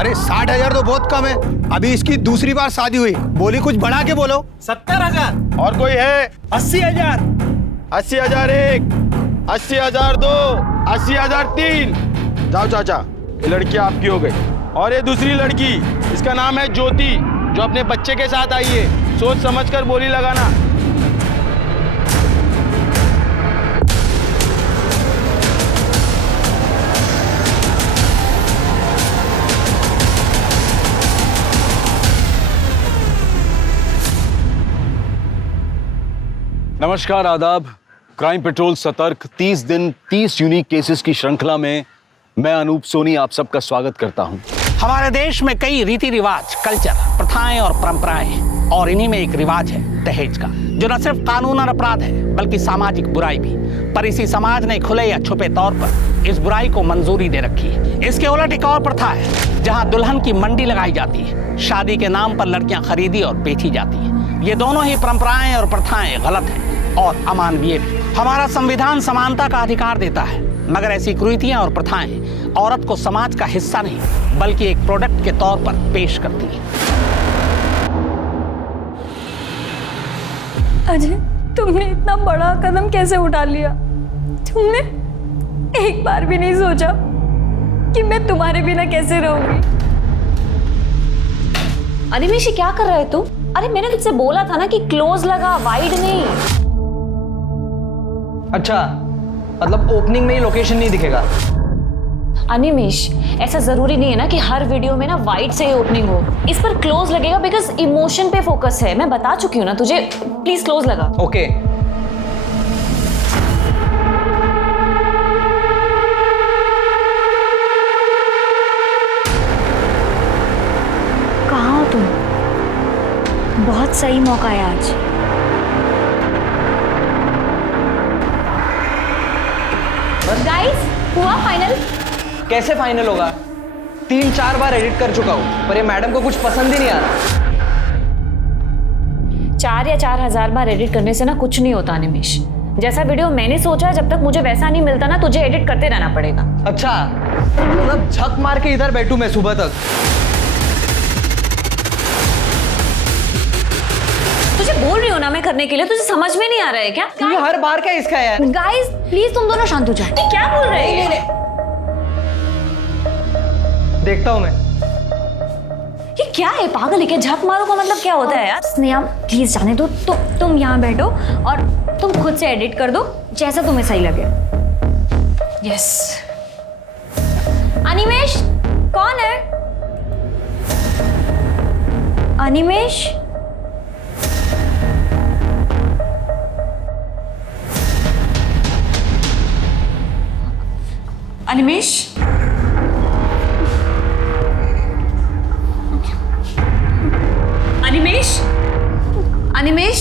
अरे 60,000 तो बहुत कम है। अभी इसकी दूसरी बार शादी हुई, बोली कुछ बढ़ा के बोलो। 70,000। और कोई है? 80,000। 80,000 एक, 80,000 दो, 80,000 तीन। जाओ चाचा, ये लड़की आपकी हो गई। और ये दूसरी लड़की, इसका नाम है ज्योति, जो अपने बच्चे के साथ आई है। सोच समझकर बोली लगाना। नमस्कार, आदाब। क्राइम पेट्रोल सतर्क 30 दिन 30 यूनिक केसेस की श्रृंखला में मैं अनूप सोनी आप सबका स्वागत करता हूं। हमारे देश में कई रीति रिवाज, कल्चर, प्रथाएं और परंपराएं हैं और इन्हीं में एक रिवाज है दहेज का, जो न सिर्फ कानूनन अपराध है बल्कि सामाजिक बुराई भी। पर इसी समाज ने खुले या छुपे तौर पर इस बुराई को मंजूरी दे रखी है। इसके उलट एक और प्रथा है जहां दुल्हन की मंडी लगाई जाती है, शादी के नाम पर लड़कियां खरीदी और बेची जाती है। ये दोनों ही परंपराएं और प्रथाएं गलत हैं और अमानवीय भी। हमारा संविधान समानता का अधिकार देता है, मगर ऐसी कुरीतियां और प्रथाएं औरत को समाज का हिस्सा नहीं बल्कि एक प्रोडक्ट के तौर पर पेश करती हैं। अजय, तुमने इतना बड़ा कदम कैसे उठा लिया? तुमने एक बार भी नहीं सोचा कि मैं तुम्हारे बिना कैसे रहूंगी? अनिमेश, क्या कर रहे तू? अरे मैंने तुझसे बोला था ना कि क्लोज लगा, वाइड नहीं। अच्छा, मतलब ओपनिंग में ही लोकेशन नहीं दिखेगा? अनिमेश, ऐसा जरूरी नहीं है ना कि हर वीडियो में ना वाइड से ही ओपनिंग हो। इस पर क्लोज लगेगा बिकॉज इमोशन पे फोकस है। मैं बता चुकी हूँ ना तुझे, प्लीज क्लोज लगा। ओके। कहाँ हो तुम? बहुत सही मौका है आज। गाइस, हुआ फाइनल? कैसे फाइनल होगा? 3-4 बार एडिट कर चुका हूँ, पर ये मैडम को कुछ पसंद ही नहीं आ रहा। 4 या 4,000 बार एडिट करने से ना कुछ नहीं होता अनिमेश। जैसा वीडियो मैंने सोचा, जब तक मुझे वैसा नहीं मिलता ना, तुझे एडिट करते रहना पड़ेगा। अच्छा, मतलब झक मार के इधर बैठूं मैं सुबह तक? तुझे बोल रही हो ना मैं करने के लिए, तुझे समझ में नहीं आ रहा है क्या? ये हर बार का इसका यार। गाइस प्लीज तुम दोनों शांत हो जाओ। क्या बोल रहे हैं? देखता हूँ मैं। ये क्या है? पागल है क्या? झक मारो का मतलब क्या होता है यार? स्नेहा प्लीज जाने दो। तुम यहाँ बैठो और तुम खुद से एडिट कर दो जैसा तुम्हें सही लगे। यस। अनिमेश, कौन है? Animesh, Animesh, Animesh, Animesh.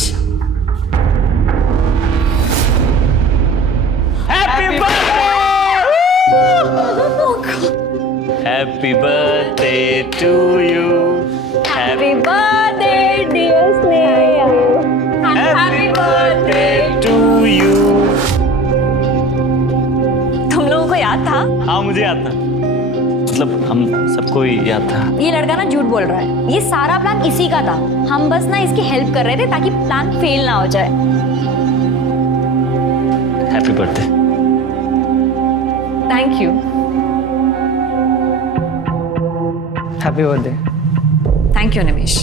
Happy birthday to you. Happy birthday dear Sneha. Happy birthday to you. तुम लोगों को याद था? हाँ, मुझे याद था, मतलब हम सबको ही याद था। ये लड़का ना झूठ बोल रहा है। ये सारा प्लान इसी का था। हम बस ना इसकी हेल्प कर रहे थे ताकि प्लान फेल ना हो जाए। Happy birthday. Thank you. Happy birthday. Thank you Nimesh.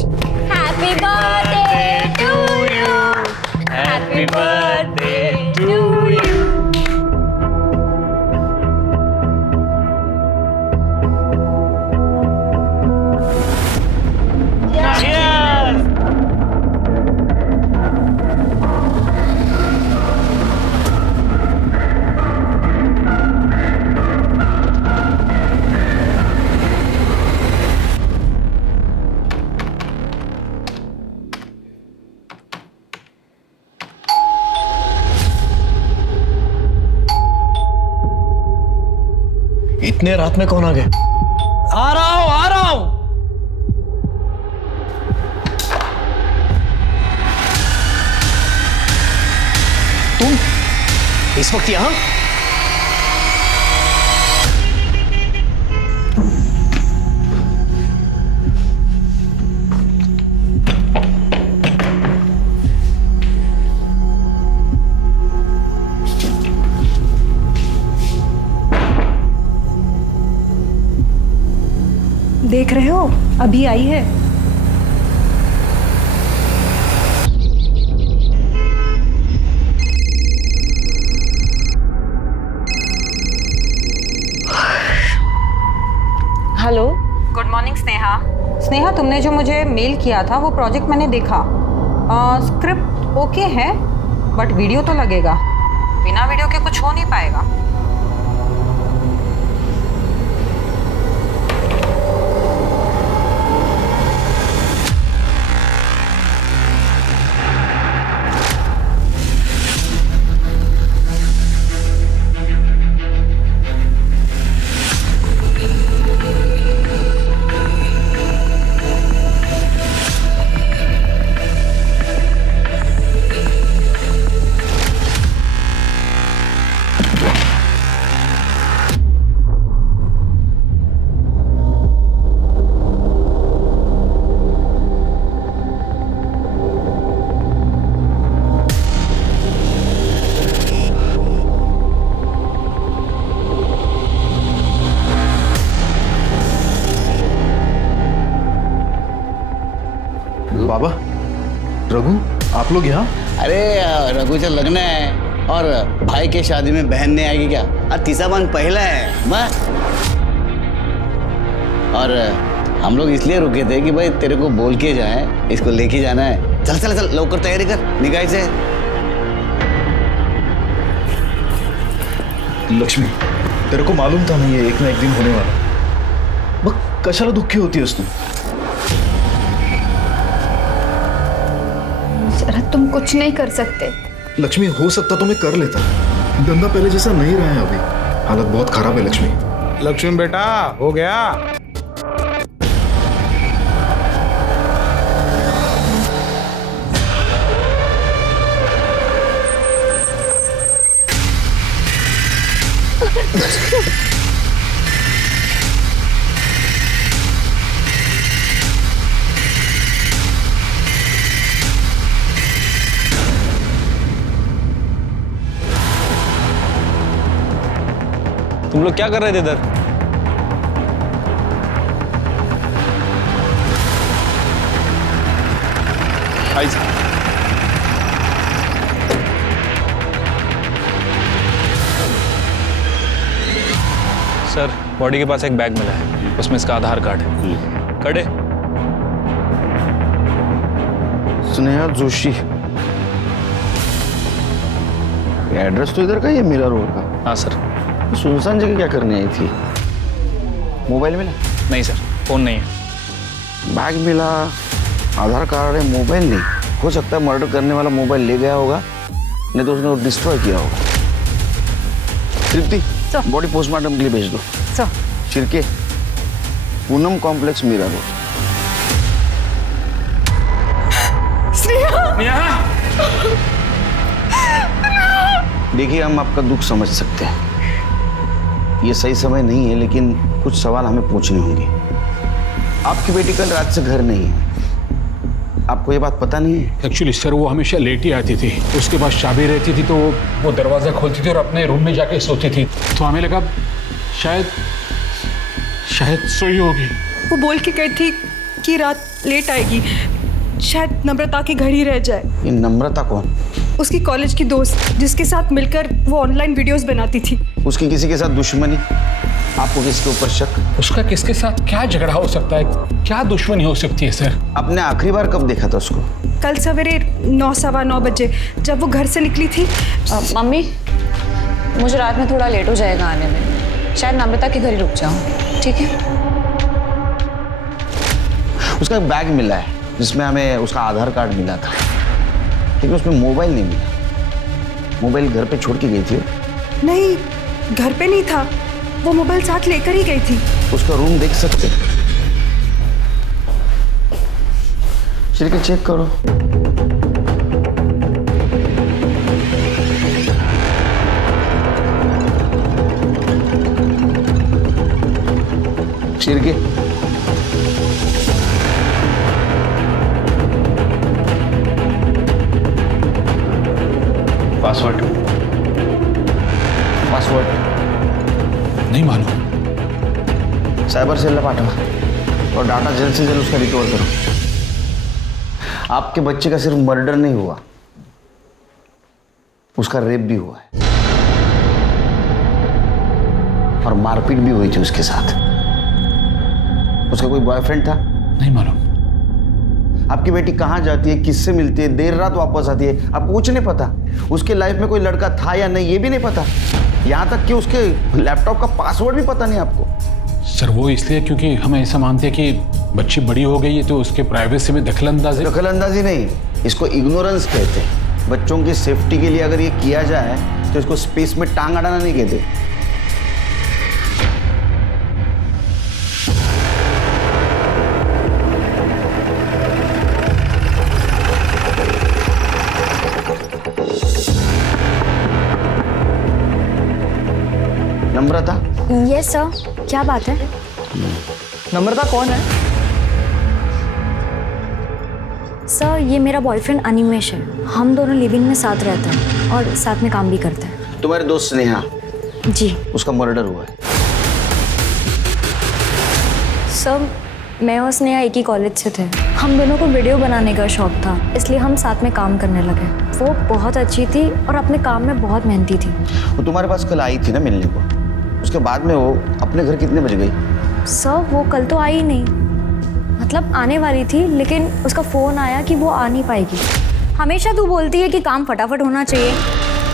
Happy birthday to you. Happy birthday to you. इतने रात में कौन आ गए? आ रहा हूं। तुम इस वक्त यहां? देख रहे हो, अभी आई है। Hello. Good morning Sneha. Sneha, तुमने जो मुझे मेल किया था वो प्रोजेक्ट मैंने देखा। स्क्रिप्ट ओके है बट वीडियो तो लगेगा। बिना वीडियो के कुछ हो नहीं पाएगा। बाबा, रघु, आप लोग यहाँ? अरे रघु से लगना है और भाई के शादी में बहन नहीं आएगी क्या? और तीसरा बन पहला है मैं। और हम लोग इसलिए रुके थे कि भाई तेरे को बोल के जाए, इसको लेके जाना है। चल चल चल लवकर तैयारी कर, निकाय से। लक्ष्मी, तेरे को मालूम था ना ये एक ना एक दिन होने वाला। मग कशाला दुःखी होतीयस तू? शरद, तुम कुछ नहीं कर सकते। लक्ष्मी, हो सकता तो मैं कर लेता। धंधा पहले जैसा नहीं रहा है अभी। हालत बहुत खराब है लक्ष्मी। लक्ष्मी बेटा, हो गया? तुम लोग क्या कर रहे थे इधर? भाई साहब, सर, बॉडी के पास एक बैग मिला है, उसमें इसका आधार कार्ड है। कड़े स्नेहा जोशी। एड्रेस तो इधर का ही है, मिरर रोड का। हाँ सर। सुनसान जगह क्या करने आई थी? मोबाइल मिला? नहीं सर, फोन नहीं है। बैग मिला, आधार कार्ड है, मोबाइल नहीं। हो सकता है मर्डर करने वाला मोबाइल ले गया होगा, नहीं तो उसने डिस्ट्रॉय किया होगा। तृप्ति, बॉडी पोस्टमार्टम के लिए भेज दो। Shirke, Poonam Complex, Mira Road. देखिए, हम आपका दुख समझ सकते हैं, ये सही समय नहीं है, लेकिन कुछ सवाल हमें पूछने होंगे। आपकी बेटी कल रात से घर नहीं है, आपको ये बात पता नहीं है? एक्चुअली सर, वो हमेशा लेट ही आती थी। उसके बाद चाबी रहती थी तो वो दरवाज़ा खोलती थी और अपने रूम में जाके सोती थी। तो हमें लगा शायद सोई होगी। वो बोल के गई थी कि रात लेट आएगी, शायद नम्रता के घर ही रह जाए। ये नम्रता कौन? उसकी कॉलेज की दोस्त, जिसके साथ मिलकर वो ऑनलाइन वीडियोस बनाती थी। उसकी किसी के साथ दुश्मनी? आपको किसके ऊपर शक? उसका किसके साथ क्या झगड़ा हो सकता है, क्या दुश्मनी हो सकती है सर? आपने आखिरी बार कब देखा था उसको? कल सवेरे 9, सवा 9 बजे जब वो घर से निकली थी। मम्मी, मुझे रात में थोड़ा लेट हो जाएगा आने में, शायद नम्रता के घर ही रुक जाऊँ। ठीक है? उसका एक बैग मिला है जिसमें हमें उसका आधार कार्ड मिला था, लेकिन उसमें मोबाइल नहीं मिला। मोबाइल घर पे छोड़ के गई थी? नहीं, घर पे नहीं था, वो मोबाइल साथ लेकर ही गई थी। उसका रूम देख सकते? चलिए चेक करो। शिरके, पासवर्ड नहीं मालूम। सायबर सेलला पाठवा। और डाटा जल्द से जल्द उसका रिकवर करो। आपके बच्चे का सिर्फ मर्डर नहीं हुआ, उसका रेप भी हुआ है और मारपीट भी हुई थी उसके साथ। उसका कोई बॉयफ्रेंड था? नहीं मालूम। आपकी बेटी कहाँ जाती है, किससे मिलती है, देर रात वापस आती है, आपको कुछ नहीं पता। उसके लाइफ में कोई लड़का था या नहीं ये भी नहीं पता। यहाँ तक कि उसके लैपटॉप का पासवर्ड भी पता नहीं आपको। सर वो इसलिए क्योंकि हम ऐसा मानते हैं कि बच्ची बड़ी हो गई है तो उसके प्राइवेसी में दखलंदाजी नहीं, इसको इग्नोरेंस कहते हैं। बच्चों की सेफ्टी के लिए अगर ये किया जाए तो इसको स्पेस में टांग अड़ाना नहीं कहते। नम्रता? यस सर, क्या बात है? नम्रता कौन है? सर ये मेरा बॉयफ्रेंड अनिमेश है। हम दोनों लिविंग में साथ रहते हैं और साथ में काम भी करते हैं। तुम्हारे दोस्त स्नेहा? जी। उसका मर्डर हुआ है। सर मैं और स्नेहा एक ही कॉलेज से थे। हम दोनों को वीडियो बनाने का शौक था, इसलिए हम साथ में काम करने लगे। वो बहुत अच्छी थी और अपने काम में बहुत मेहनती थी। वो तुम्हारे पास कल आई थी ना मिलने को, उसके बाद में वो अपने घर कितने बजे गई? सर वो कल तो आई नहीं, मतलब आने वाली थी, लेकिन उसका फ़ोन आया कि वो आ नहीं पाएगी। हमेशा तू बोलती है कि काम फटाफट होना चाहिए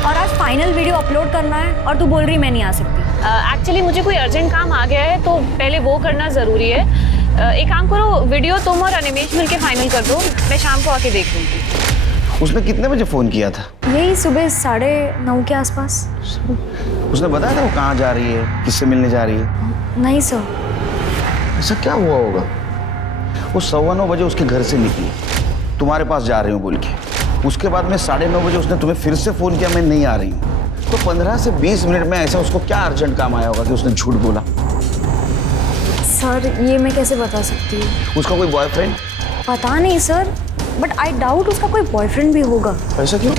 और आज फाइनल वीडियो अपलोड करना है और तू बोल रही मैं नहीं आ सकती। एक्चुअली मुझे कोई अर्जेंट काम आ गया है तो पहले वो करना ज़रूरी है। एक काम करो, वीडियो तुम और अनिमेश मिल के फाइनल कर दो, मैं शाम को आके देख लूँगी। उसने कितने बजे फ़ोन किया था? यही सुबह 9:30 के आसपास। उसने बताया था वो कहाँ जा रही है, किससे मिलने जा रही है? नहीं सर। ऐसा क्या हुआ होगा? वो 9:15 बजे उसके घर से निकली, तुम्हारे पास जा रही हूँ बोल के। उसके बाद में 9:30 बजे उसने तुम्हें फिर से फ़ोन किया, मैं नहीं आ रही हूँ। तो 15 से 20 मिनट में ऐसा उसको क्या अर्जेंट काम आया होगा कि उसने झूठ बोला? सर ये मैं कैसे बता सकती हूँ? उसका कोई बॉयफ्रेंड? पता नहीं सर, बट आई डाउट उसका कोई बॉयफ्रेंड भी होगा। ऐसा क्यों?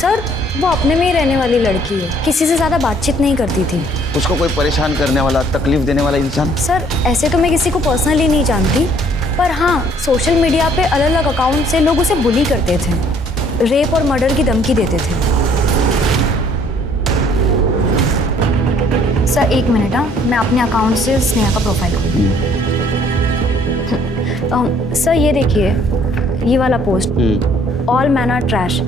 सर वो अपने में ही रहने वाली लड़की है, किसी से ज़्यादा बातचीत नहीं करती थी। उसको कोई परेशान करने वाला, तकलीफ देने वाला इंसान? सर ऐसे तो मैं किसी को पर्सनली नहीं जानती, पर हाँ सोशल मीडिया पे अलग अलग अकाउंट से लोग उसे बुली करते थे, रेप और मर्डर की धमकी देते थे। सर एक मिनट, हाँ मैं अपने अकाउंट से स्नेहा का प्रोफाइल खोलूँ। सर ये देखिए, ये वाला post, all man are trash.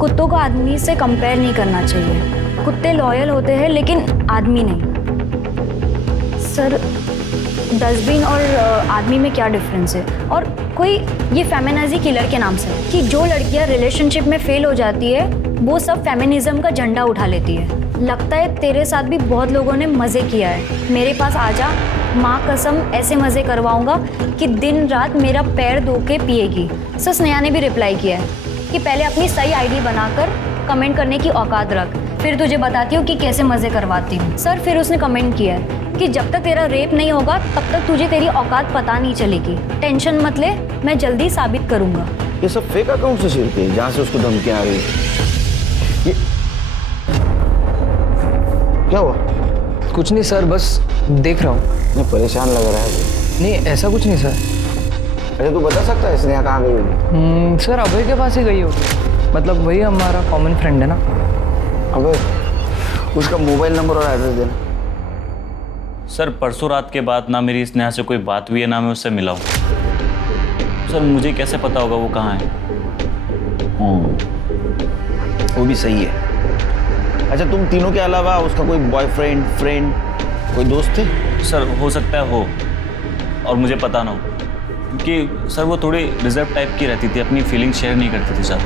कुत्तों को आदमी से कंपेयर नहीं करना चाहिए। कुत्ते लॉयल होते हैं लेकिन आदमी नहीं। सर डस्टबिन और आदमी में क्या डिफरेंस है? और कोई ये फेमिनिजी किलर के नाम से कि जो लड़कियां रिलेशनशिप में फेल हो जाती है वो सब फेमिनिज्म का झंडा उठा लेती है। लगता है तेरे साथ भी बहुत लोगों ने मज़े किया है। मेरे पास आजा, माँ कसम ऐसे मज़े करवाऊंगा कि दिन रात मेरा पैर धो के पिएगी। सर स्नेहा ने भी रिप्लाई किया है कि पहले अपनी सही आईडी बनाकर कमेंट करने की औकात रख, फिर तुझे बताती हूँ कि कैसे मज़े करवाती हूँ। सर फिर उसने कमेंट किया है कि जब तक तेरा रेप नहीं होगा तब तक तुझे तेरी औकात पता नहीं चलेगी। टेंशन मत ले, मैं जल्दी साबित करूँगा। ये सब फेक अकाउंट से शेयर किए जहाँ से उसको धमकियाँ आ रही है। ये क्या हुआ? कुछ नहीं सर, बस देख रहा हूँ। मैं परेशान लग रहा है। नहीं ऐसा कुछ नहीं सर। अरे तू बता सकता है स्नेहा कहाँ गई होगी? सर अभय के पास ही गई होगी, मतलब वही हमारा कॉमन फ्रेंड है ना। अभय, उसका मोबाइल नंबर और एड्रेस देना। सर परसों रात के बाद ना मेरी स्नेहा से कोई बात हुई है, ना मैं उससे मिला हूँ। सर मुझे कैसे पता होगा वो कहाँ है? वो भी सही है। अच्छा तुम तीनों के अलावा उसका कोई बॉयफ्रेंड, फ्रेंड, कोई दोस्त थे? सर हो सकता है हो, और मुझे पता ना हो, क्योंकि सर वो थोड़ी रिजर्व टाइप की रहती थी, अपनी फीलिंग शेयर नहीं करती थी सर।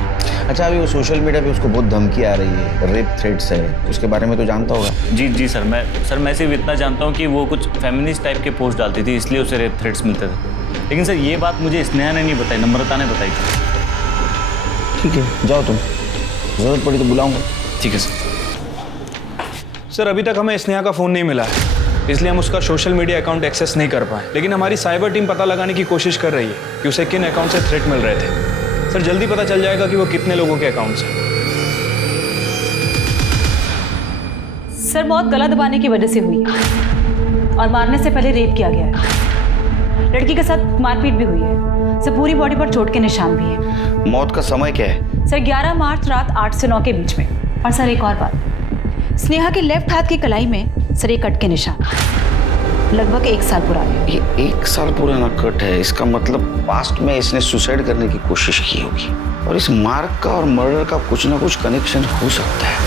अच्छा अभी वो सोशल मीडिया पे उसको बहुत धमकी आ रही है, रेप थ्रेट्स है, उसके बारे में तो जानता होगा? जी सर, मैं सिर्फ इतना जानता हूँ कि वो कुछ फेमिनिस्ट टाइप के पोस्ट डालती थी, इसलिए उसे रेप थ्रेट्स मिलते थे। लेकिन सर ये बात मुझे स्नेहा ने नहीं बताई, नम्रता ने बताई थी। ठीक है जाओ तुम, जरूरत पड़ी तो बुलाऊंगा। ठीक है सर। सर अभी तक हमें स्नेहा का फ़ोन नहीं मिला है, इसलिए हम उसका सोशल मीडिया अकाउंट एक्सेस नहीं कर पाए। लेकिन हमारी साइबर टीम पता लगाने की कोशिश कर रही है कि उसे किन अकाउंट से थ्रेट मिल रहे थे। सर जल्दी पता चल जाएगा कि वो कितने लोगों के अकाउंट से। सर मौत गला दबाने की वजह से हुई और मारने से पहले रेप किया गया है। लड़की के साथ मारपीट भी हुई है सर। पूरी बॉडी पर चोट के निशान भी हैं। मौत का समय क्या है? सर 11 मार्च रात 8 से 9 के बीच में। और सर एक और बात, स्नेहा के लेफ्ट हाथ की कलाई में सर एक कट के निशान, लगभग 1 साल पुराने। ये 1 साल पुराना कट है, इसका मतलब पास्ट में इसने सुसाइड करने की कोशिश की होगी और इस मार्क का और मर्डर का कुछ ना कुछ कनेक्शन हो सकता है।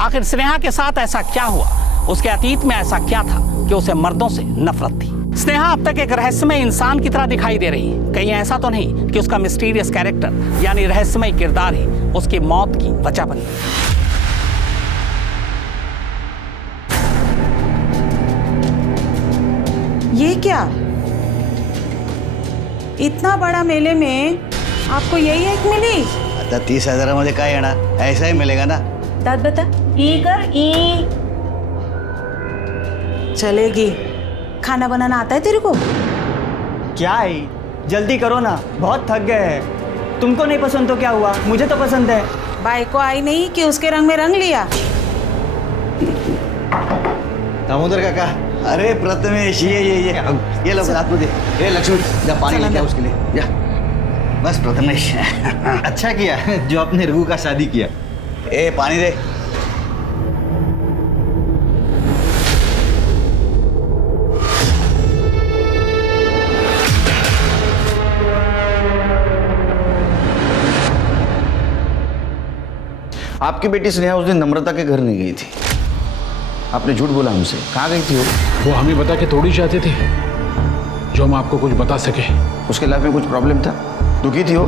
आखिर स्नेहा के साथ ऐसा क्या हुआ? उसके अतीत में ऐसा क्या था कि उसे मर्दों से नफरत थी? स्नेहा अब तक एक रहस्यमय इंसान की तरह दिखाई दे रही है। कहीं ऐसा तो नहीं कि उसका मिस्टीरियस कैरेक्टर यानी रहस्यमय किरदार ही उसकी मौत की वजह बनी? ये क्या, इतना बड़ा मेले में आपको यही एक मिली? आता 30,000 मध्ये काय येणार? ऐसा ही मिलेगा ना। दाद बता। ई कर ई। चलेगी। खाना बनाना आता है तेरे को? क्या है, जल्दी करो ना, बहुत थक गए हैं। तुमको नहीं पसंद तो क्या हुआ, मुझे तो पसंद है। भाई को आई नहीं कि उसके रंग में रंग लिया। दामोदर काका, अरे प्रथमेश ये लो रात मुझे। ए लक्ष्मी जा पानी लेके आ उसके लिए जा। बस प्रथमेश अच्छा किया जो आपने रघु का शादी किया। ए पानी दे। आपकी बेटी स्नेहा उस दिन नम्रता के घर नहीं गई थी, आपने झूठ बोला हमसे। कहाँ गई थी वो हमें बता के थोड़ी चाहती थी जो हम आपको कुछ बता सके। उसके लाइफ में कुछ प्रॉब्लम था, दुखी थी वो।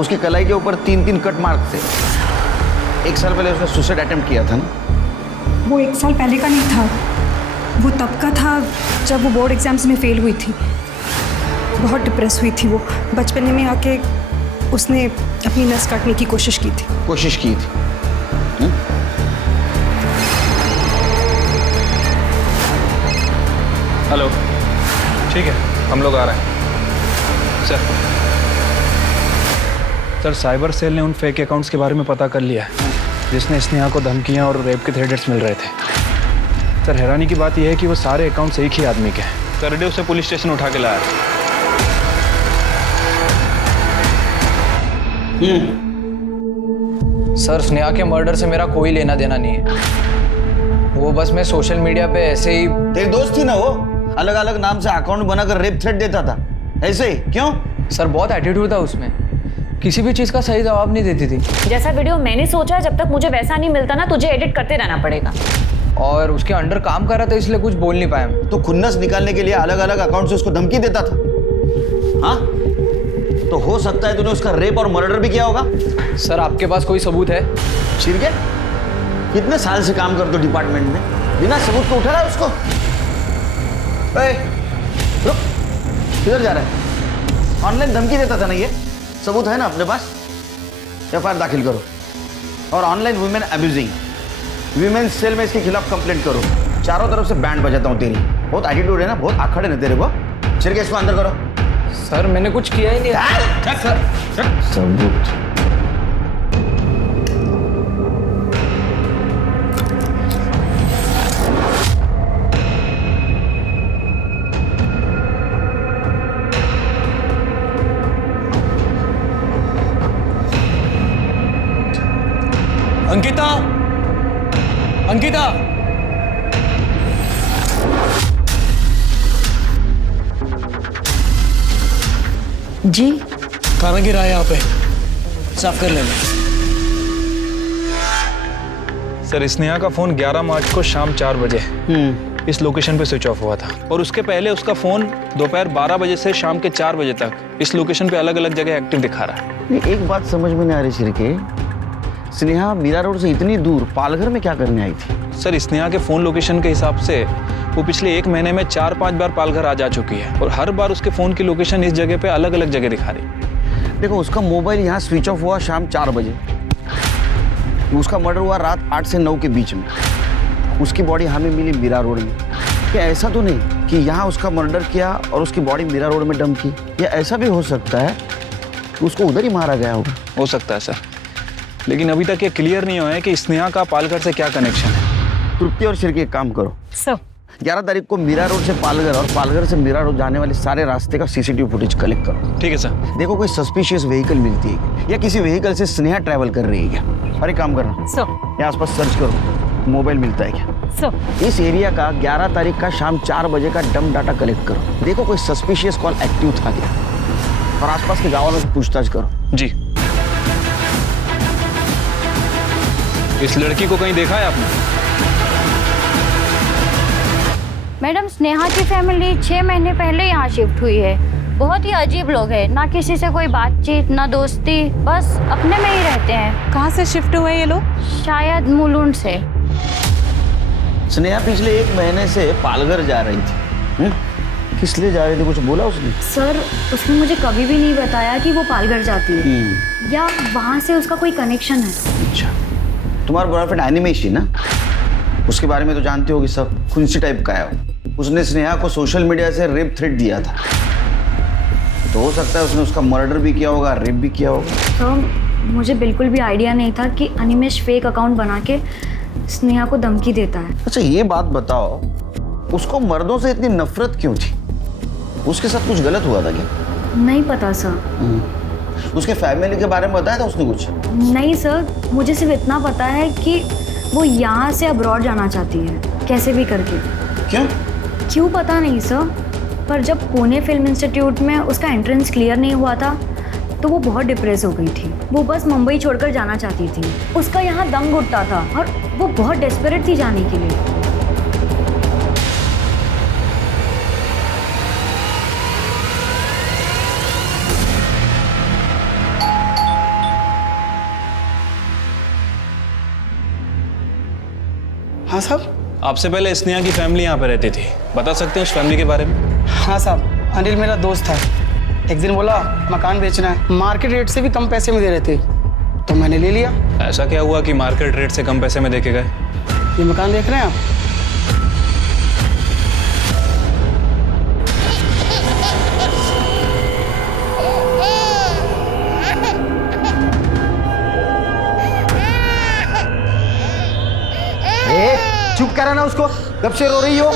उसकी कलाई के ऊपर 3-3 कट मार्क थे। 1 साल पहले उसने सुसाइड अटेम्प्ट किया था ना। वो 1 साल पहले का नहीं था, वो तब का था जब वो बोर्ड एग्जाम्स में फेल हुई थी। बहुत डिप्रेस हुई थी वो। बचपन में आके उसने अपनी नस काटने की कोशिश की थी। हेलो, ठीक है, हम लोग आ रहे हैं। सर साइबर सेल ने उन फेक अकाउंट्स के बारे में पता कर लिया है जिसने स्नेहा को धमकियां और रेप के थ्रेट्स मिल रहे थे। सर हैरानी की बात यह है कि वो सारे अकाउंट्स एक ही आदमी के हैं। सर डे उसे पुलिस स्टेशन उठा के लाया। सर स्नेहा के मर्डर से मेरा कोई लेना देना नहीं है। वो बस मैं सोशल मीडिया पे ऐसे ही। तेरी दोस्त थी ना वो, अलग अलग नाम से अकाउंट बनाकर रेप थ्रेट देता था, ऐसे ही क्यों? सर बहुत एटीट्यूड था उसमें, किसी भी चीज का सही जवाब नहीं देती थी। जैसा वीडियो मैंने सोचा, जब तक मुझे वैसा नहीं मिलता ना, तुझे एडिट करते रहना पड़ेगा। और उसके अंडर काम कर रहा था इसलिए कुछ बोल नहीं पाया। तो खुन्नस निकालने के लिए अलग अलग अकाउंट से उसको धमकी देता था। हाँ, तो हो सकता है तूने उसका रेप और मर्डर भी किया होगा। सर आपके पास कोई सबूत है? छिड़के, कितने साल से काम करते हो डिपार्टमेंट में, बिना सबूत को उठा रहा है उसको। रुक, किधर जा रहा है? ऑनलाइन धमकी देता था ना ये, सबूत है ना अपने पास? एफआईआर दाखिल करो और online women abusing, women cell में इसके खिलाफ कंप्लेंट करो। चारों तरफ से बैंड बजाता हूँ तेरी। बहुत एटीट्यूड है ना, बहुत आखड़ है ना तेरे को। छिड़के इसको अंदर करो। सर मैंने कुछ किया ही नहीं। सबूत अंकिता, अंकिता, जी खाना गिरा है यहाँ पे, साफ कर लेना। सर स्नेहा का फोन 11 मार्च को शाम 4 बजे इस लोकेशन पे स्विच ऑफ हुआ था और उसके पहले उसका फोन दोपहर 12 बजे से शाम के 4 बजे तक इस लोकेशन पे अलग अलग जगह एक्टिव दिखा रहा है। एक बात समझ में नहीं आ रही छिड़के, स्नेहा मीरा रोड से इतनी दूर पालघर में क्या करने आई थी? सर स्नेहा के फोन लोकेशन के हिसाब से वो पिछले 1 महीने में 4-5 बार पालघर आ जा चुकी है और हर बार उसके फोन की लोकेशन इस जगह पे अलग अलग जगह दिखा रही। देखो उसका मोबाइल यहाँ स्विच ऑफ हुआ शाम 4 बजे, उसका मर्डर हुआ रात 8 से 9 के बीच में, उसकी बॉडी हमें मिली मीरा रोड में। क्या ऐसा तो नहीं कि यहाँ उसका मर्डर किया और उसकी बॉडी मीरा रोड में डंप की? या ऐसा भी हो सकता है कि उसको उधर ही मारा गया होगा? हो सकता है सर, लेकिन अभी तक ये क्लियर नहीं हुआ है कि स्नेहा का पालघर से क्या कनेक्शन है। तृप्ति और छिड़के एक काम करो, सर 11 तारीख को मीरा रोड से पालघर और पालघर से मीरा रोड जाने वाले सारे रास्ते का सीसीटीवी फुटेज कलेक्ट करो। ठीक है सर। देखो कोई सस्पिशियस व्हीकल मिलती है या किसी व्हीकल से स्नेहा ट्रैवल कर रही है क्या। और एक काम करना सर, यहाँ आसपास सर्च करो, मोबाइल मिलता है क्या। सर, इस एरिया का 11 तारीख का शाम 4 बजे का डम डाटा कलेक्ट करो। देखो कोई सस्पिशियस कॉल एक्टिव था क्या, और आसपास के गाँव में पूछताछ करो। जी। इस लड़की को कहीं देखा है आपने? मैडम, स्नेहा की फैमिली 6 महीने पहले यहाँ शिफ्ट हुई है। बहुत ही अजीब लोग हैं, ना किसी से कोई बातचीत, ना दोस्ती, बस अपने में ही रहते हैं। कहाँ से शिफ्ट हुए ये लोग? शायद मुलुंड से। स्नेहा पिछले 1 महीने से पालघर जा रही थी। किस लिए जा रही थी, कुछ बोला उसने? सर, उसने मुझे कभी भी नहीं बताया कि वो पालघर जाती है या वहाँ से उसका कोई कनेक्शन है। अच्छा, तुम्हारा बॉयफ्रेंड एनिमेश ना, उसके बारे में तो जानते होगी सब। खुंसी टाइप का है। उसने स्नेहा को सोशल मीडिया से रेप थ्रेट दिया था, तो हो सकता है उसने उसका मर्डर भी किया होगा, रेप भी किया होगा। तो मुझे बिल्कुल भी आइडिया नहीं था कि अनिमेश फेक अकाउंट बना के स्नेहा को धमकी देता है। अच्छा ये बात बताओ, उसको मर्दों से इतनी नफरत क्यों थी? उसके साथ कुछ गलत हुआ था क्या? नहीं पता सर। उसके फैमिली के बारे में बताया था उसने कुछ? नहीं सर, मुझे सिर्फ इतना पता है कि वो यहाँ से अब्रॉड जाना चाहती है, कैसे भी करके। क्यों पता नहीं सर, पर जब पुणे फिल्म इंस्टीट्यूट में उसका एंट्रेंस क्लियर नहीं हुआ था तो वो बहुत डिप्रेस हो गई थी। वो बस मुंबई छोड़कर जाना चाहती थी। उसका यहाँ दम घुटता था और वो बहुत डेस्परेट थी जाने के लिए। हाँ साहब। आपसे पहले स्नेहा की फैमिली यहाँ पे रहती थी, बता सकते हैं उस फैमिली के बारे में? हाँ साहब, अनिल मेरा दोस्त था। एक दिन बोला मकान बेचना है, मार्केट रेट से भी कम पैसे में दे रहे थे, तो मैंने ले लिया। ऐसा क्या हुआ कि मार्केट रेट से कम पैसे में देके गए? ये मकान देख रहे हैं आप? चुप करा ना उसको, कब से रो रही हो?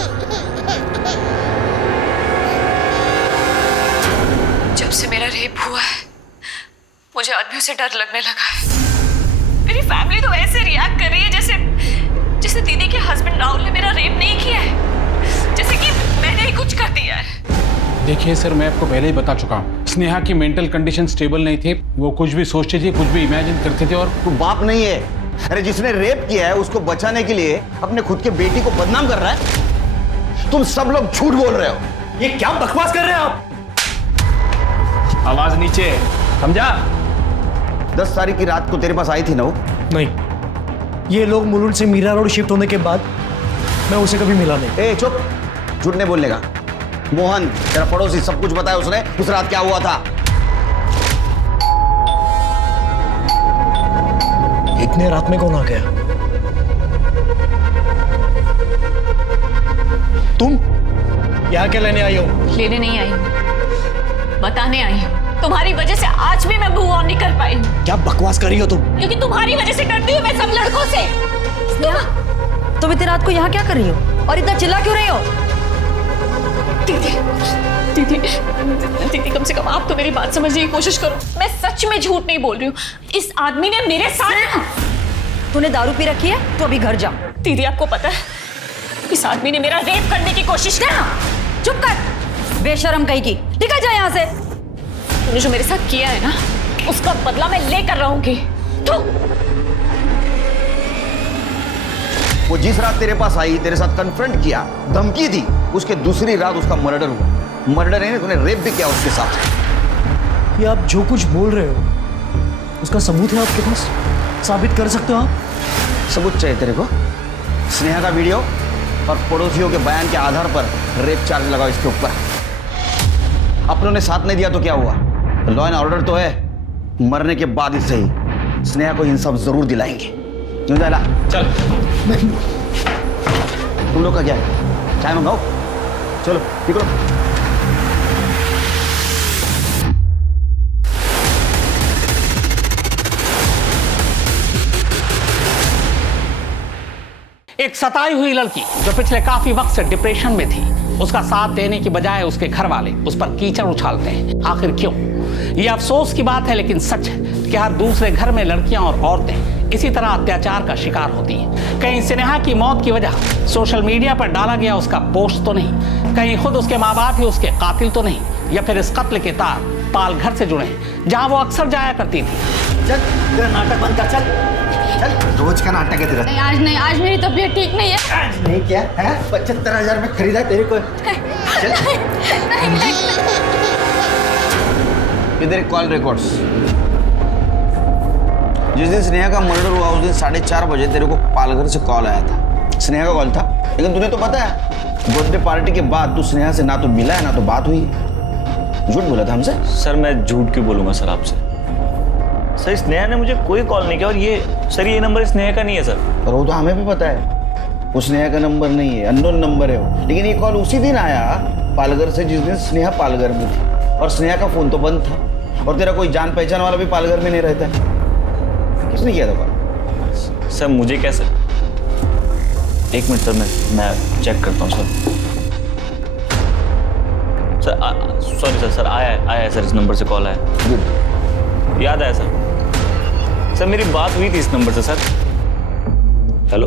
जब से मेरा रेप हुआ है मुझे आदमियों से डर लगने लगा है। मेरी फैमिली तो ऐसे रिएक्ट कर रही है जैसे दीदी के हस्बैंड राहुल ने मेरा रेप नहीं किया है, जैसे कि मैंने ही कुछ कर दिया है। देखिए सर, मैं आपको पहले ही बता चुका हूँ, स्नेहा की मेंटल कंडीशन स्टेबल नहीं थी। वो कुछ भी सोचती थी, कुछ भी इमेजिन करते थे। और तू बाप नहीं है। अरे जिसने रेप किया है उसको बचाने के लिए अपने खुद के बेटी को बदनाम कर रहा है। तुम सब लोग झूठ बोल रहे हो। ये क्या बकवास कर रहे हैं आप? आवाज नीचे, समझा? 10 तारीख की रात को तेरे पास आई थी ना वो? नहीं, ये लोग मुलुंड से मीरा रोड शिफ्ट होने के बाद मैं उसे कभी मिला नहीं। ए चुप, झूठ नहीं बोलने का। मोहन तेरा पड़ोसी, सब कुछ बताया उसने उस रात क्या हुआ था। इतने रात में कौन आ गया? तुम यहाँ क्या लेने आई हो? लेने नहीं आई हूँ, बताने आई हूँ। तुम्हारी वजह से आज भी मैं मूव ऑन नहीं कर पाई। क्या बकवास कर रही हो तुम? क्योंकि तुम्हारी वजह से डरती हूँ मैं सब लड़कों से। तुम इतनी रात को यहाँ क्या कर रही हो और इतना चिल्ला क्यों रही हो? दीदी कम से कम आप तो मेरी बात समझने की कोशिश करो। मैं सच में झूठ नहीं बोल रही हूँ। इस आदमी ने मेरे साथ। तूने दारू पी रखी है तो अभी घर जा। दीदी आपको पता है इस आदमी ने मेरा रेप करने की कोशिश की। चुप कर, बेशरम कहीं की। निकल जा यहाँ से। तूने जो मेरे साथ किया है ना उसका बदला मैं लेकर रहूंगी। वो जिस रात तेरे पास आई, तेरे साथ कन्फ्रंट किया, धमकी दी, उसके दूसरी रात उसका मर्डर हुआ। मर्डर है, तूने रेप भी किया उसके साथ। ये आप जो कुछ बोल रहे हो उसका सबूत है आपके पास? साबित कर सकते हो आप? सबूत चाहिए तेरे को? स्नेहा का वीडियो और पड़ोसियों के बयान के आधार पर रेप चार्ज लगाओ इसके ऊपर। अपनों ने साथ नहीं दिया तो क्या हुआ? लॉ एंड ऑर्डर तो है, मरने के बाद ही सही स्नेहा को इंसाफ जरूर दिलाएंगे। क्यों जाला? चल। तुम लोग का क्या है? चाय मंगाओ, चलो निकलो। एक एक सताई हुई लड़की जो पिछले काफी वक्त से डिप्रेशन में थी, उसका साथ देने की बजाय उसके घर वाले उस पर कीचड़ उछालते हैं। आखिर क्यों? ये अफसोस की बात है लेकिन सच है कि हर दूसरे घर में लड़कियां और औरतें इसी तरह अत्याचार का शिकार होती हैं। कहीं स्नेहा की मौत की वजह सोशल मीडिया पर डाला गया उसका पोस्ट तो नहीं, कहीं खुद उसके माँ बाप ही उसके कातिल तो नहीं, या फिर इस कत्ल के तार पाल घर से जुड़े हैं जहां वो अक्सर जाया करती थी। चल तेरा नाटक बंद कर, चल रोज का नाटक है तेरा। नहीं, आज मेरी तबीयत ठीक नहीं है। आज नहीं क्या है? 75,000 में खरीदा तेरे को। इधर कॉल रिकॉर्ड्स। जिस दिन स्नेहा का मर्डर हुआ उस दिन 4:30 बजे तेरे को पालघर से कॉल आया था। स्नेहा का कॉल था, लेकिन तूने तो पता है बर्थडे पार्टी के बाद तू स्नेहा से ना तो मिला है ना तो बात हुई। झूठ बोला था हमसे। सर मैं झूठ क्यों बोलूंगा सर आपसे? सर स्नेहा ने मुझे कोई कॉल नहीं किया, और ये नंबर स्नेहा का नहीं है सर। पर वो तो हमें भी पता है वो स्नेहा का नंबर नहीं है, अननोन नंबर है वो। लेकिन ये कॉल उसी दिन आया पालघर से जिस दिन स्नेहा पालघर में थी, और स्नेहा का फोन तो बंद था, और तेरा कोई जान पहचान वाला भी पालघर में नहीं रहता है। किसने किया था कॉल? सर मुझे कैसे? एक मिनट सर, मैं चेक करता हूँ सर। सॉरी सर आया है सर, इस नंबर से कॉल आया। गुड, याद आया सर मेरी बात हुई थी इस नंबर से सर। हेलो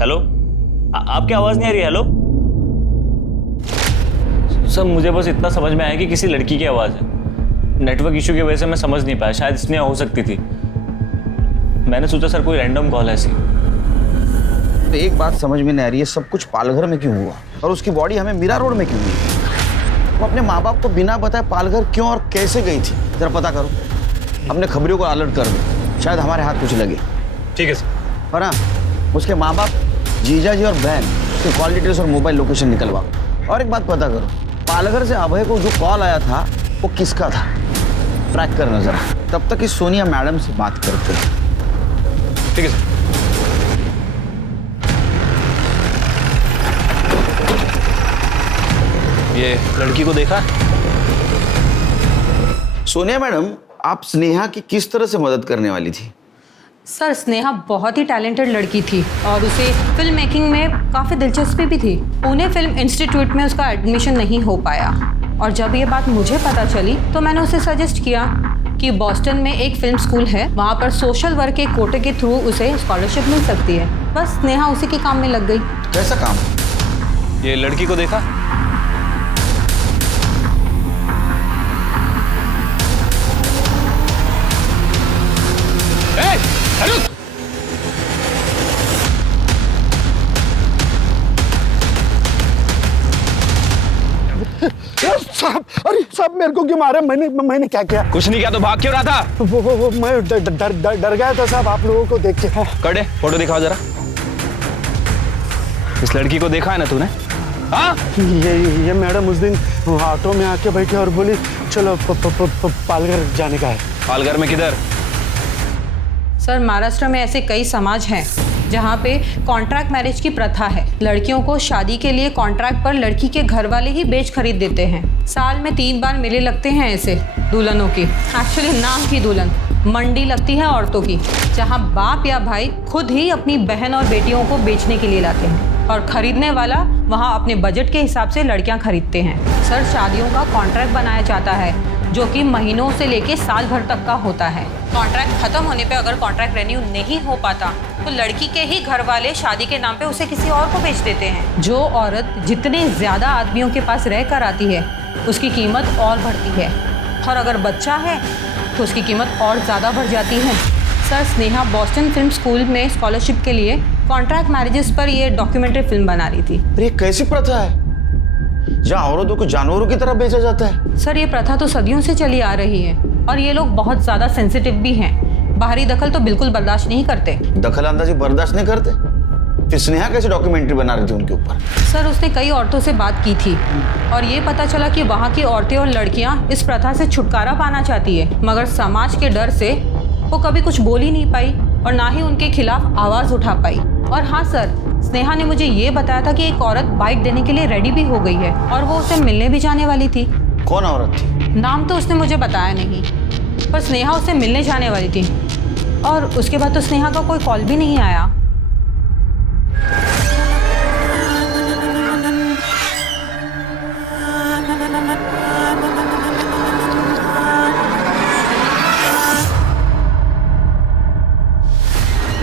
हेलो, आपकी आवाज़ नहीं आ रही? हेलो सर, मुझे बस इतना समझ में आया कि किसी लड़की की आवाज़ है। नेटवर्क इशू की वजह से मैं समझ नहीं पाया, शायद स्नेहा हो सकती थी। मैंने सोचा सर कोई रैंडम कॉल है ऐसी। तो एक बात समझ में नहीं आ रही है, सब कुछ पालघर में क्यों हुआ और उसकी बॉडी हमें मीरा रोड में क्यों हुई? वो अपने माँ बाप को बिना बताए पालघर क्यों और कैसे गई थी? जरा पता करो, अपने खबरियों को अलर्ट कर दो, शायद हमारे हाथ कुछ लगे। ठीक है सर। और हाँ, उसके माँ बाप, जीजा जी और बहन उसके कॉल डिटेल्स और मोबाइल लोकेशन निकलवाओ। और एक बात पता करो, पालघर से अभय को जो कॉल आया था वो किसका था, ट्रैक करना जरा। तब तक इस सोनिया मैडम से बात करते हैं। ठीक है सर। ये लड़की को देखा? सोनिया मैडम, आप स्नेहा की किस तरह से मदद करने वाली थी? सर स्नेहा बहुत ही टैलेंटेड लड़की थी और उसे फिल्म मेकिंग में काफ़ी दिलचस्पी भी थी। पुणे फिल्म इंस्टीट्यूट में उसका एडमिशन नहीं हो पाया, और जब ये बात मुझे पता चली तो मैंने उसे सजेस्ट किया कि बॉस्टन में एक फिल्म स्कूल है, वहाँ पर सोशल वर्क के कोटे के थ्रू उसे स्कॉलरशिप मिल सकती है। बस स्नेहा उसी के काम में लग गई। कैसा काम? ये लड़की को देखा? साहब, अरे साहब मेरे को क्यों मारा? मैंने क्या किया? कुछ नहीं किया तो भाग क्यों रहा था? वो मैं डर गया था साहब आप लोगों को देख के। कड़े फोटो दिखाओ जरा। इस लड़की को देखा है ना तूने? हाँ? ये मैडम उस दिन ऑटो में आके बैठी और बोली चलो पालघर जाने का है। पालघर में किधर? सर महाराष्ट्र में ऐसे कई समाज हैं जहाँ पे कॉन्ट्रैक्ट मैरिज की प्रथा है। लड़कियों को शादी के लिए कॉन्ट्रैक्ट पर लड़की के घर वाले ही बेच खरीद देते हैं। साल में 3 बार मेले लगते हैं ऐसे दुल्हनों की। एक्चुअली नाम की दुल्हन, मंडी लगती है औरतों की, जहाँ बाप या भाई खुद ही अपनी बहन और बेटियों को बेचने के लिए लाते हैं, और खरीदने वाला वहाँ अपने बजट के हिसाब से लड़कियाँ खरीदते हैं। सर शादियों का कॉन्ट्रैक्ट बनाया जाता है जो कि महीनों से लेके साल भर तक का होता है। कॉन्ट्रैक्ट खत्म होने पे अगर कॉन्ट्रैक्ट रेन्यू नहीं हो पाता तो लड़की के ही घर वाले शादी के नाम पे उसे किसी और को बेच देते हैं। जो औरत जितने ज़्यादा आदमियों के पास रह कर आती है उसकी कीमत और बढ़ती है, और अगर बच्चा है तो उसकी कीमत और ज़्यादा बढ़ जाती है। Sir Sneha Boston film school में स्कॉलरशिप के लिए कॉन्ट्रैक्ट मैरिजेस पर ये डॉक्यूमेंट्री फिल्म बना रही थी। ये कैसी प्रथा है जहाँ औरतों को जानवरों की तरह बेचा जाता है? सर ये प्रथा तो सदियों से चली आ रही है, और ये लोग बहुत ज़्यादा सेंसिटिव भी हैं। बाहरी दखल तो बिल्कुल बर्दाश्त नहीं करते। दखल अंदाजी बर्दाश्त नहीं करते? फिर स्नेहा कैसे डॉक्यूमेंट्री बना रही थी उनके ऊपर? सर उसने कई औरतों से बात की थी और ये पता चला कि वहाँ की औरतें और लड़कियाँ इस प्रथा से छुटकारा पाना चाहती है, मगर समाज के डर से वो कभी कुछ बोल ही नहीं पाई और ना ही उनके खिलाफ आवाज़ उठा पाई। और हाँ सर, स्नेहा ने मुझे ये बताया था कि एक औरत बाइट देने के लिए रेडी भी हो गई है और वो उसे मिलने भी जाने वाली थी। कौन औरत थी? नाम तो उसने मुझे बताया नहीं, पर स्नेहा उससे मिलने जाने वाली थी, और उसके बाद तो स्नेहा का कोई कॉल भी नहीं आया।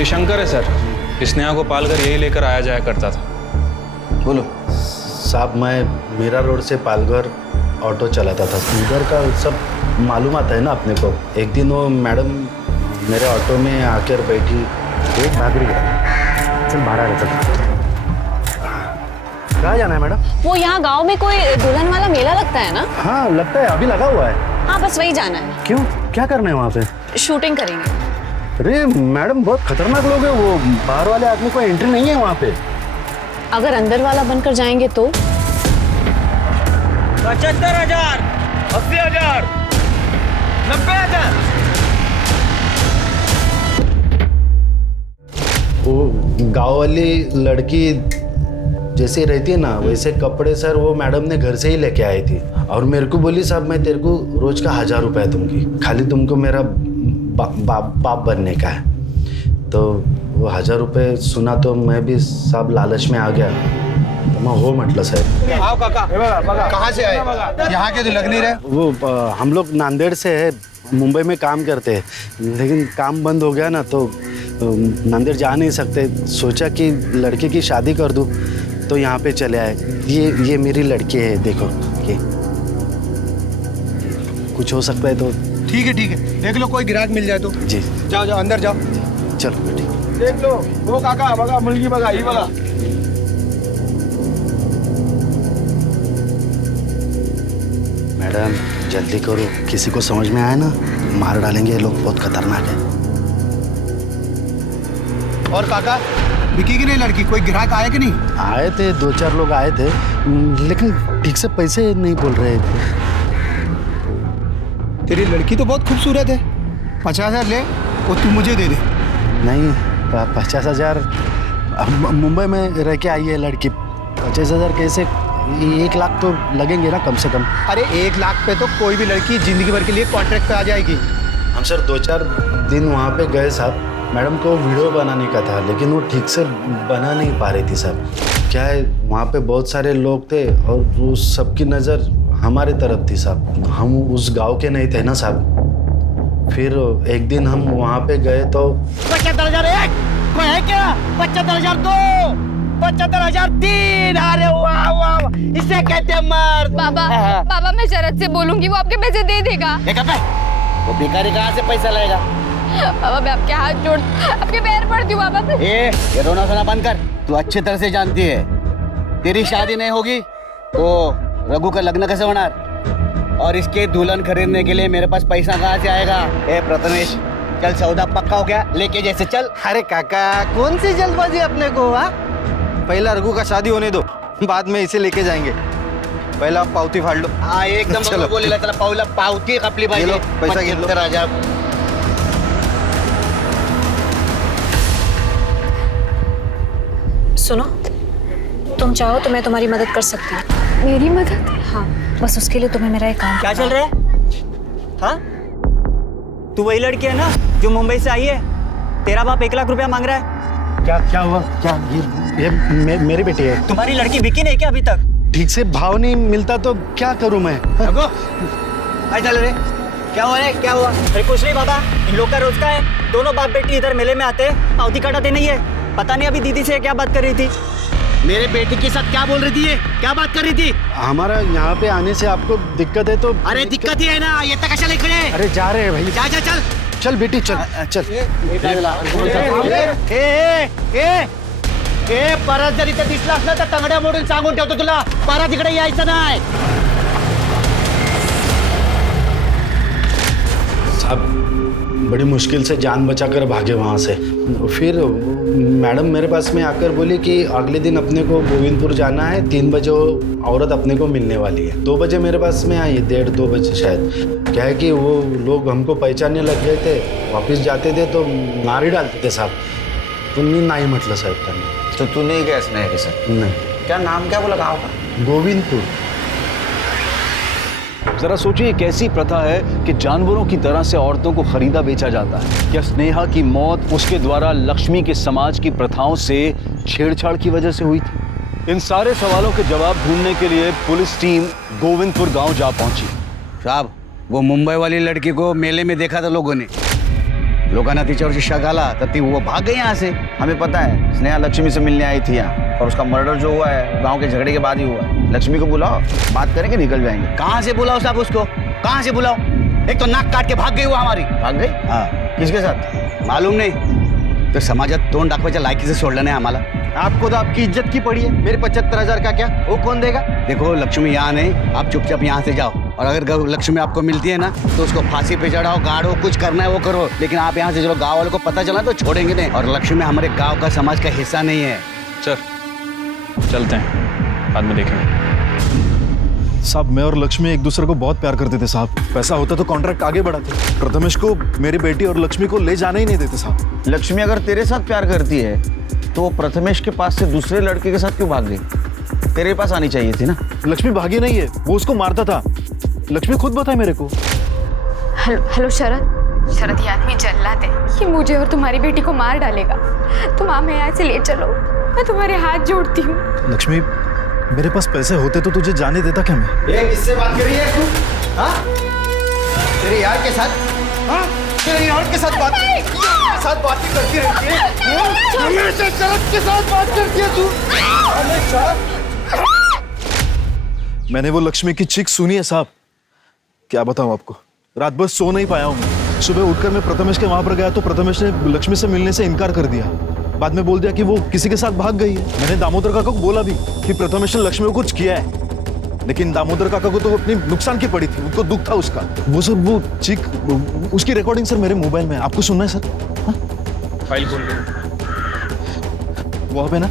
ये शंकर है सर, स्नेहा को पालकर यही लेकर आया जाया करता था। बोलो। साहब मैं मीरा रोड से पालघर ऑटो चलाता था। उधर का सब मालूम आता है ना अपने को। एक दिन वो मैडम मेरे ऑटो में आकर बैठी, एक भाग रही है, चल भाड़ा रहता था। कहाँ जाना है मैडम? वो यहाँ गांव में कोई दुल्हन वाला मेला लगता है ना? हाँ लगता है, अभी लगा हुआ है। हाँ बस वही जाना है। क्यों, क्या करना है वहाँ पे? शूटिंग करेंगे। अरे मैडम बहुत खतरनाक लोग हैं वो, बाहर वाले आदमी को एंट्री नहीं है वहाँ पे। अगर अंदर वाला बनकर जाएंगे तो? 75,000, 80,000, 90,000। वो गाँव वाली लड़की जैसे रहती है ना वैसे कपड़े सर वो मैडम ने घर से ही लेके आई थी, और मेरे को बोली साहब मैं तेरे को रोज का 1,000 रुपये दूंगी, खाली तुमको मेरा बाप बनने का है। तो वो 1,000 रुपये सुना तो मैं भी साहब लालच में आ गया, तो मैं हो मतलब सर। आओ काका, कहाँ से आए? यहाँ के तो लग नहीं रहे। वो हम लोग नांदेड़ से है, मुंबई में काम करते हैं, लेकिन काम बंद हो गया ना तो नांदेड़ जा नहीं सकते। सोचा कि लड़के की शादी कर दूँ तो यहाँ पे चले आए। ये मेरी लड़की है, देखो ये कुछ हो सकता है तो। ठीक है देख लो, कोई ग्राहक मिल जाए तो। जी जाओ अंदर जाओ। चलो बेटी देख लो। वो काका बघा, मुलगी बघा, ही बघा। मैडम जल्दी करो, किसी को समझ में आए ना मार डालेंगे ये लोग, बहुत खतरनाक है। और काका बिकी की नहीं लड़की, कोई ग्राहक आया कि नहीं? आए थे 2-4 लोग आए थे, लेकिन ठीक से पैसे नहीं बोल रहे थे। तेरी लड़की तो बहुत खूबसूरत है, 50,000 ले, वो तू मुझे दे दे। नहीं 50,000 मुंबई में रह के आई है लड़की, 50,000 कैसे? 1 लाख तो लगेंगे ना कम से कम। अरे 1 लाख पे तो कोई भी लड़की जिंदगी भर के लिए कॉन्ट्रैक्ट पे आ जाएगी। हम सर 2-4 दिन वहाँ पे गए साहब, मैडम को वीडियो बनाने का था, लेकिन वो ठीक से बना नहीं पा रही थी साहब। क्या है वहाँ पे बहुत सारे लोग थे और वो सबकी नज़र हमारे तरफ थी साहब, हम उस गांव के नहीं थे ना साहब। फिर एक दिन हम वहाँ पे गए तो 75,001 कोई है क्या? 75,002, 75,003। अरे वाह वाह, इसे कहते हैं मर्द। बाबा मैं शरद से बोलूंगी, वो आपके पैसे दे देगा। वो भिखारी कहाँ से पैसा लाएगा? बाबा मैं आपके हाथ जोड़, आपके पैर पड़ती हूँ बाबा। ये रोना धोना बंद कर। तू अच्छी तरह से जानती है तेरी शादी नहीं होगी तो रघु का लग्न कैसे होना, और इसके दुल्हन खरीदने के लिए मेरे पास पैसा कहाँ से आएगा? ए प्रथमेश चल, सौदा पक्का हो गया, लेके जैसे चल। अरे काका कौन सी जल्दबाजी अपने को? पहला रघु का शादी होने दो, बाद में इसे लेके जाएंगे। पहिला पावती फाड़ लो। हाँ एकदम बरोबर बोलेला, त्याला पावला पावती कापली पाहिजे। पैसा घेतलो राजा। सुनो, तुम चाहो तो मैं तुम्हारी मदद कर सकती हूँ। मेरी मदद? हाँ, बस उसके लिए तुम्हें मेरा एक काम क्या चल रहा है? हाँ, तू वही लड़की है ना जो मुंबई से आई है? तेरा बाप 1 लाख रुपया मांग रहा है। क्या हुआ? क्या ये मेरी बेटी है? तुम्हारी लड़की बिकी नहीं क्या अभी तक? ठीक से भाव नहीं मिलता तो क्या करूं मैं? चल रे, क्या हुआ है? क्या हुआ? अरे कुछ नहीं बाबा, इन लोग का रोज का है, दोनों बाप बेटी इधर मेले में आते हैं, पावती कटाते नहीं है। पता नहीं अभी दीदी से क्या बात कर रही थी। मेरे बेटी के साथ क्या बोल रही थी? क्या बात कर रही थी? हमारा यहाँ पे आने से आपको दिक्कत है तो? अरे दिक्कत ही है ना, ये तक कशा लिखड़े? अरे जा रहे हैं भाई। जा जा चल चल बेटी चल चल। परत जर इथे दिसलास ना तर तंगड्या मोडून सांगून ठेवतो तुला, परत इकडे यायचं नाही। साहब बड़ी मुश्किल से जान बचाकर भागे वहाँ से। फिर मैडम मेरे पास में आकर बोली कि अगले दिन अपने को गोविंदपुर जाना है, 3 बजे वो औरत अपने को मिलने वाली है। 2 बजे मेरे पास में आई, 1:30-2 बजे शायद। क्या है कि वो लोग हमको पहचानने लग गए थे, वापस जाते थे तो मार ही डालते थे साहब। तो नहीं मतलब साहब करना। तो तू नहीं गया स्नेहा के साथ? नहीं। क्या नाम क्या बोला गाँव का? गोविंदपुर। जरा सोचिए कैसी प्रथा है कि जानवरों की तरह से औरतों को खरीदा बेचा जाता है। क्या स्नेहा की मौत उसके द्वारा लक्ष्मी के समाज की प्रथाओं से छेड़छाड़ की वजह से हुई थी? इन सारे सवालों के जवाब ढूंढने के लिए पुलिस टीम गोविंदपुर गांव जा पहुंची। साहब वो मुंबई वाली लड़की को मेले में देखा था लोगों ने, लोकांना तिच्यावरची शक आला तर ती वो भाग गई यहाँ से। हमें पता है स्नेहा लक्ष्मी से मिलने आई थी यहाँ, और उसका मर्डर जो हुआ है गांव के झगड़े के बाद ही हुआ है। लक्ष्मी को बुलाओ, बात करेंगे, निकल जाएंगे। कहाँ से बुलाओ साहब उसको, कहाँ से बुलाओ? एक तो नाक काट के भाग गई वो हमारी। भाग गई? हाँ। किसके साथ? मालूम नहीं, तो समाजात तोंड दाखवायच्या लायकीचं सोडलं नाही आम्हाला। आपको तो आपकी इज्जत की पड़ी है, मेरे 75,000 का क्या, वो कौन देगा? देखो लक्ष्मी यहाँ नहीं, आप चुपचाप यहाँ से जाओ, और अगर लक्ष्मी आपको मिलती है ना तो उसको फांसी पे चढ़ाओ, गाड़ो, कुछ करना है वो करो, लेकिन आप यहाँ से चलो। गाँव वालों को पता चला तो छोड़ेंगे नहीं, और लक्ष्मी हमारे गाँव का समाज का हिस्सा नहीं है। सर चलते हैं, बाद में देखेंगे। साहब मैं और लक्ष्मी एक दूसरे को बहुत प्यार करते थे साहब। पैसा होता तो कॉन्ट्रैक्ट आगे बढ़ाते। प्रथमेश को मेरी बेटी और लक्ष्मी को ले जाने ही नहीं देते साहब। लक्ष्मी अगर तेरे साथ प्यार करती है तो प्रथमेश के पास से दूसरे लड़के के साथ क्यों भाग गई? तेरे पास आनी चाहिए थी ना। लक्ष्मी भागी नहीं है, वो उसको मारता था। लक्ष्मी खुद बताए मेरे को। हेलो शरद, शरद ये आदमी जल्लाद है, ये मुझे और तुम्हारी बेटी को मार डालेगा। तुम हमें यहाँ से ले चलो, मैं तुम्हारे हाथ जोड़ती हूँ। लक्ष्मी मेरे पास पैसे होते तो तुझे जाने देता क्या मैं? ये किससे बात कर रही है तू? हाँ? तेरे यार के साथ? हाँ? तेरे यार के साथ बात करती रहती है? हमेशा शरद के साथ बात करती है तू? मैंने वो लक्ष्मी की चीख सुनी है साहब, क्या बताऊं आपको। रात भर सो नहीं पाया हूं मैं। सुबह उठकर मैं प्रथमेश के वहां पर गया तो प्रथमेश ने लक्ष्मी से मिलने से इनकार कर दिया। बाद में बोल दिया कि वो किसी के साथ भाग गई है। मैंने दामोदर काका को बोला भी कि प्रथमेश ने लक्ष्मी को कुछ किया है, लेकिन दामोदर काका को तो अपनी नुकसान की पड़ी थी, उनको दुख था उसका। वो सर वो चीख, उसकी रिकॉर्डिंग सर मेरे मोबाइल में, आपको सुनना है सर? फाइल खोल लो। वो है ना,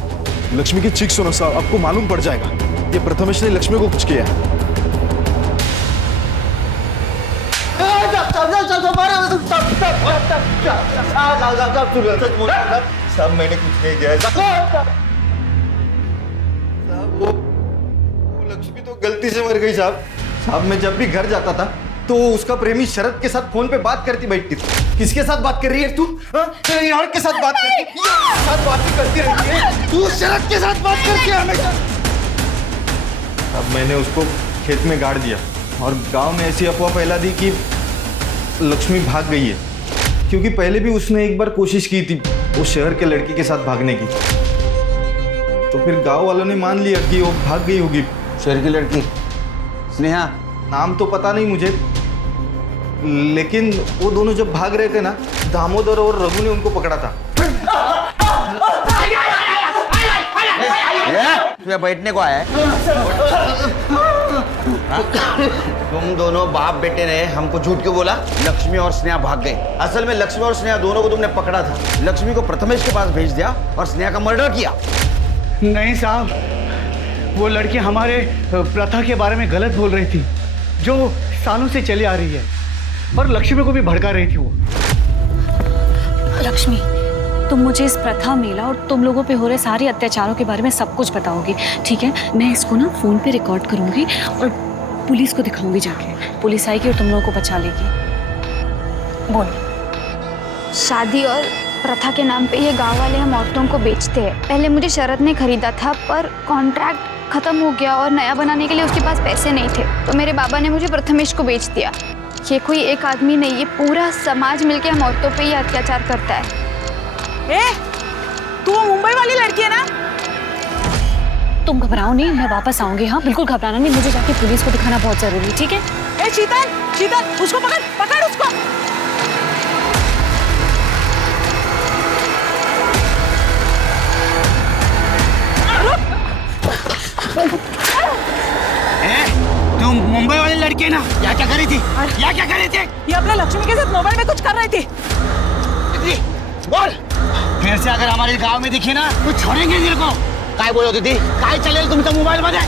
लक्ष्मी की चीख सुनो साहब, आपको मालूम पड़ जाएगा ये प्रथमेश ने लक्ष्मी को कुछ किया है। साहब मैंने कुछ नहीं किया। वो लक्ष्मी तो गलती से मर गई साहब। साहब मैं जब भी घर जाता था तो उसका प्रेमी शरद के साथ फोन पे बात करती बैठती थी। किसके साथ बात कर रही है तू? तेरे यार के साथ बात करती रहती है तू, शरद के साथ बात करती है हमेशा। अब मैंने उसको खेत में गाड़ दिया और गांव में ऐसी अफवाह फैला दी कि लक्ष्मी भाग गई है, क्योंकि पहले भी उसने एक बार कोशिश की थी वो शहर के लड़की के साथ भागने की। तो फिर गांव वालों ने मान लिया कि वो भाग गई होगी। शहर की लड़की स्नेहा? नाम तो पता नहीं मुझे, लेकिन वो दोनों जब भाग रहे थे ना, दामोदर और रघु ने उनको पकड़ा था। तुम्हें बैठने को आया है? तुम दोनों बाप बेटे ने हमको झूठ क्यों बोला? लक्ष्मी और स्नेहा भाग गए। असल में लक्ष्मी और स्नेहा दोनों को तुमने पकड़ा था। लक्ष्मी को प्रथमेश के पास भेज दिया और स्नेहा का मर्डर किया। नहीं साहब, वो लड़की हमारे प्रथा के बारे में गलत बोल रही थी, जो सालों से चली आ रही है, और लक्ष्मी को भी भड़का रही थी वो। लक्ष्मी, तुम मुझे इस प्रथा, मेला और तुम लोगों पे हो रहे सारे अत्याचारों के बारे में सब कुछ बताओगी, ठीक है? मैं इसको ना फोन पे रिकॉर्ड करूंगी और पुलिस को दिखाऊंगी जाके। पुलिस आएगी और तुम लोगों को बचा लेगी। बोल। शादी और प्रथा के नाम पे ये गांव वाले हम औरतों को बेचते हैं। पहले मुझे शरद ने खरीदा था, पर कॉन्ट्रैक्ट खत्म हो गया और नया बनाने के लिए उसके पास पैसे नहीं थे, तो मेरे बाबा ने मुझे प्रथमेश को बेच दिया। ये कोई एक आदमी नहीं, ये पूरा समाज मिलके हम औरतों पे ही अत्याचार करता है। तू मुंबई वाली लड़की है ना? तुम घबराओ नहीं, मैं वापस आऊंगी। हाँ बिल्कुल घबराना नहीं, मुझे जाके पुलिस को दिखाना बहुत जरूरी है, ठीक है? ए शीतल, शीतल उसको पकड़, पकड़ उसको। तुम मुंबई वाली लड़की है ना? यहाँ क्या कर रही थी? यहाँ क्या कर रही थी? ये अपने लक्ष्मी के साथ मोबाइल में कुछ कर रही थी। बोल, फिर से अगर हमारे गांव में दिखी ना तो छोड़ेंगे तेरे को। काय बोलो दीदी, काय चलेल तुमचा मोबाइल मध्ये?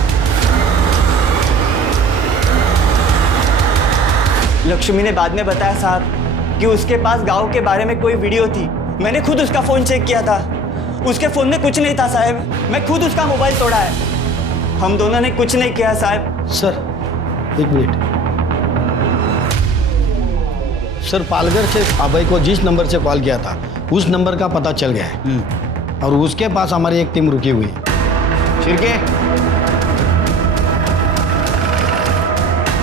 लक्ष्मी ने बाद में बताया साहब कि उसके पास गांव के बारे में कोई वीडियो थी। मैंने खुद उसका फोन चेक किया था, उसके फोन में कुछ नहीं था साहब। मैं खुद उसका मोबाइल तोड़ा है। हम दोनों ने कुछ नहीं किया साहब। सर एक मिनट सर, पालघर से अभय को जिस नंबर से कॉल किया था उस नंबर का पता चल गया है, और उसके पास हमारी एक टीम रुकी हुई है।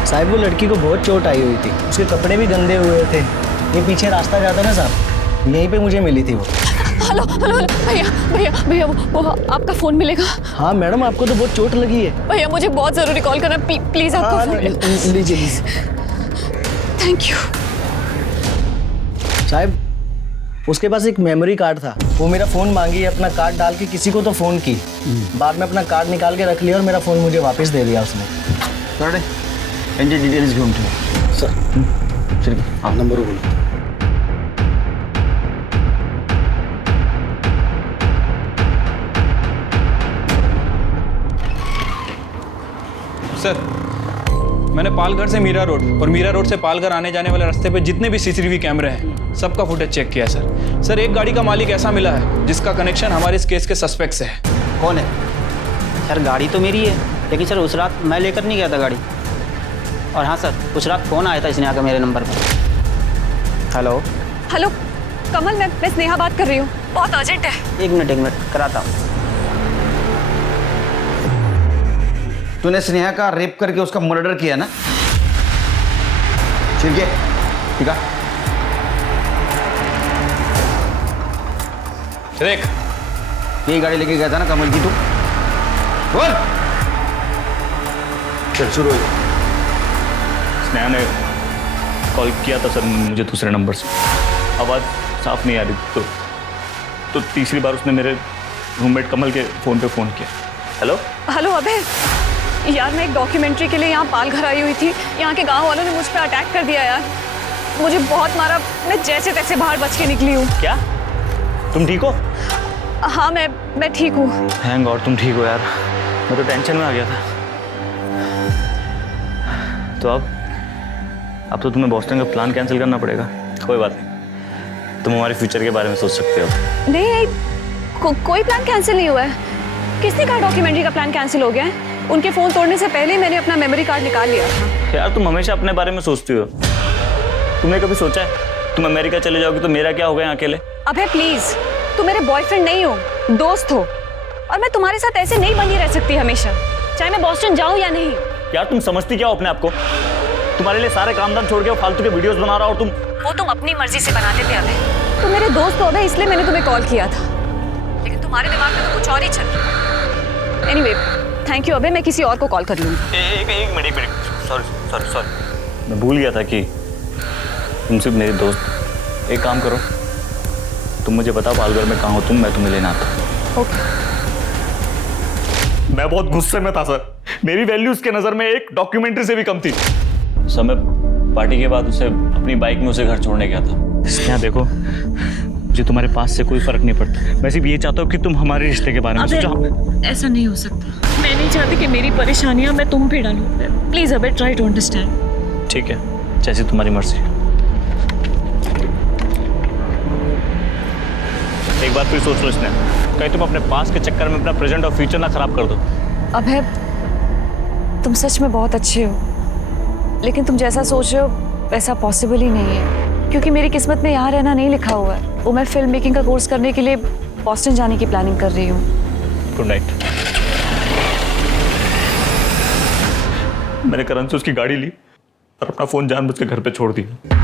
साहब वो लड़की को बहुत चोट आई हुई थी, उसके कपड़े भी गंदे हुए थे। ये पीछे रास्ता जाता ना साहब, यहीं पे मुझे मिली थी वो। हेलो हेलो हेलो, भैया भैया भैया वो आपका फोन मिलेगा? हाँ मैडम, आपको तो बहुत चोट लगी है। भैया मुझे बहुत जरूरी कॉल करना, प्लीज आपका हाँ, फोन। लीजिए लीजिए। Thank you. साहब उसके पास एक मेमोरी कार्ड था, वो मेरा फ़ोन मांगी, अपना कार्ड डाल के किसी को तो फ़ोन की, बाद में अपना कार्ड निकाल के रख लिया और मेरा फ़ोन मुझे वापस दे दिया उसने। सर यांची डिटेल्स घेऊन ठेवा सर। ठीक आहे, हां नंबर बोला। सर मैंने पालघर से मीरा रोड और मीरा रोड से पालघर आने जाने वाले रास्ते पे जितने भी सीसीटीवी कैमरे हैं सबका फुटेज चेक किया सर। सर एक गाड़ी का मालिक ऐसा मिला है जिसका कनेक्शन हमारे इस केस के सस्पेक्ट से है। कौन है? सर गाड़ी तो मेरी है, लेकिन सर उस रात मैं लेकर नहीं गया था गाड़ी। और हाँ सर, उस रात फ़ोन आया था इसने आकर मेरे नंबर पर। हेलो हेलो कमल, मैं स्नेहा बात कर रही हूँ, बहुत अर्जेंट है। एक मिनट कराता हूँ। तूने स्नेहा का रेप करके उसका मर्डर किया ना? ठीक है, ठीक है। देख, यही गाड़ी लेके गया था ना कमल की तू? बोल। चल शुरू हो। स्नेहा ने कॉल किया था सर मुझे दूसरे नंबर से, आवाज़ साफ नहीं आ रही थी, तो तीसरी बार उसने मेरे रूममेट कमल के फ़ोन पे फ़ोन किया। हेलो हेलो अबे यार, मैं एक डॉक्यूमेंट्री के लिए यहाँ पालघर आई हुई थी, यहाँ के गांव वालों ने मुझ पर अटैक कर दिया यार, मुझे बहुत मारा, मैं जैसे तैसे बाहर बच के निकली हूँ। क्या तुम ठीक हो? हाँ मैं ठीक हूँ। थैंक गॉड तुम ठीक हो यार, मैं तो टेंशन में आ गया था। तो अब तो तुम्हें बॉस्टन का प्लान कैंसिल करना पड़ेगा। कोई बात नहीं, तुम हमारे फ्यूचर के बारे में सोच सकते हो। नहीं कोई प्लान कैंसिल नहीं हुआ है। किसने कहा डॉक्यूमेंट्री का प्लान कैंसिल हो गया है? उनके फ़ोन तोड़ने से पहले मैंने अपना मेमोरी कार्ड निकाल लिया था। यार तुम हमेशा अपने बारे में सोचती हो। तुमने कभी सोचा है तुम अमेरिका चले जाओगी तो मेरा क्या होगा यहाँ अकेले? अबे प्लीज, तुम मेरे बॉयफ्रेंड नहीं हो, दोस्त हो, और मैं तुम्हारे साथ ऐसे नहीं बनी रह सकती हमेशा, चाहे मैं बॉस्टन जाऊं या नहीं। यार तुम समझती क्या हो अपने आप को? तुम्हारे लिए सारे काम धाम छोड़ के फालतू के वीडियोस बना रहा हो तुम। वो तुम अपनी मर्जी से बनाते थे अबे। तुम मेरे दोस्त हो अबे, इसलिए मैंने तुम्हें कॉल किया था, लेकिन तुम्हारे दिमाग में तो कुछ और ही चल रहा है। एनीवे थैंक यू अबे, मैं किसी और को कॉल कर लूँगी। एक मिनट सॉरी मैं भूल गया था कि तुम सिर्फ मेरी दोस्त। एक काम करो, तुम मुझे बताओ पालघर में कहाँ हो तुम, मैं तुम्हें लेना आता हूँ। ओके। मैं बहुत गुस्से में था सर, मेरी वैल्यू उसके नज़र में एक डॉक्यूमेंट्री से भी कम थी। समय पार्टी के बाद उसे अपनी बाइक में उसे घर छोड़ने गया था। स्नेहा देखो, मुझे तुम्हारे पास से कोई फर्क नहीं पड़ता, मैं सिर्फ ये चाहता हूँ कि तुम हमारे रिश्ते के बारे में सोचो। ऐसा नहीं हो सकता, मैं नहीं चाहती कि मेरी परेशानियां मैं तुम पे डालूं। प्लीज अबे ट्राई टू अंडरस्टैंड। ठीक है, जैसी तुम्हारी मर्जी। एक बार फिर सोच लो स्नेहा, कहीं तुम अपने पास के चक्कर में अपना प्रेजेंट और फ्यूचर ना खराब कर दो। अबे तुम सच में बहुत अच्छे हो, लेकिन तुम जैसा सोच रहे हो वैसा पॉसिबल ही नहीं है, क्योंकि मेरी किस्मत में यहाँ रहना नहीं लिखा हुआ है। वो मैं फिल्म मेकिंग का कोर्स करने के लिए बॉस्टन जाने की प्लानिंग कर रही हूँ। Good night. मैंने करण से उसकी गाड़ी ली और अपना फोन जानबूझ के घर पे छोड़ दिया।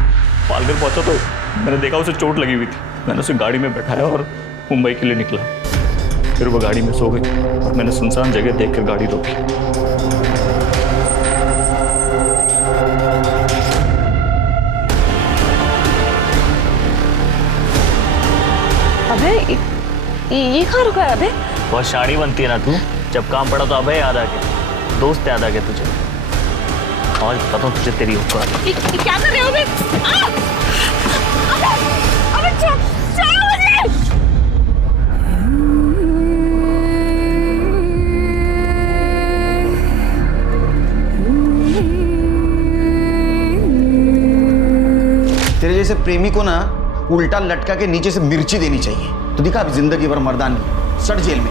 पालघर पहुंचा तो मैंने देखा उसे चोट लगी हुई थी, मैंने उसे गाड़ी में बैठाया और मुंबई के लिए निकला। फिर वो गाड़ी में सो गई और मैंने सुनसान जगह देखकर गाड़ी रोकी। अबे ये कहाँ रुका है अबे? बहुत शाड़ी बनती है ना तू, जब काम पड़ा तो अबे याद आ गया, दोस्त याद आ गया तुझे। और पता हूँ तुझे तेरी औकात। क्या कर रहे हो अबे? अबे छोड़ो मुझे। तेरे जैसे प्रेमी को ना उल्टा लटका के नीचे से मिर्ची देनी चाहिए, तो दिखा अभी जिंदगी भर मर्दानी, सड़ जेल में।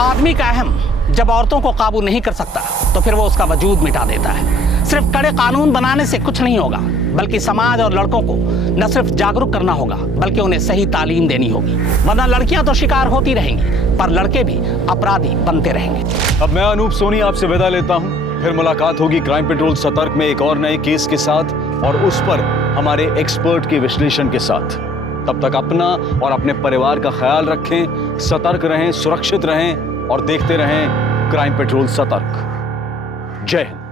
आदमी का अहम जब औरतों को काबू नहीं कर सकता तो फिर वो उसका वजूद मिटा देता है। सिर्फ कड़े कानून बनाने से कुछ नहीं होगा, बल्कि समाज और लड़कों को न सिर्फ जागरूक करना होगा बल्कि उन्हें सही तालीम देनी होगी, वरना लड़कियां तो शिकार होती रहेंगी पर लड़के भी अपराधी बनते रहेंगे। अब मैं अनूप सोनी आपसे विदा लेता हूं, फिर मुलाकात होगी क्राइम पेट्रोल सतर्क में एक और नए केस के साथ और उस पर हमारे एक्सपर्ट के विश्लेषण के साथ। तब तक अपना और अपने परिवार का ख्याल रखें, सतर्क रहें, सुरक्षित रहें और देखते रहें क्राइम पेट्रोल सतर्क। जय हिंद।